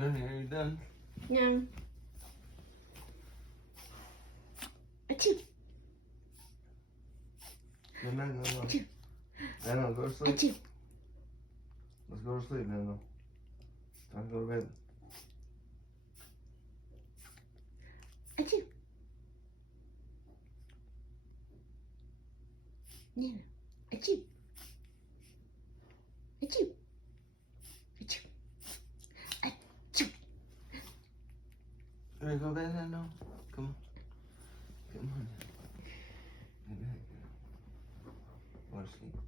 Are you done? No. Achoo. No. Achoo. Nano, go to sleep. Achoo. Let's go to sleep, Nano. Time to go to bed. Achoo. Yeah. Achoo. Achoo. Achoo. Achoo. Ready to go to bed, Nano? Come on. Come on. Good night. Go to sleep.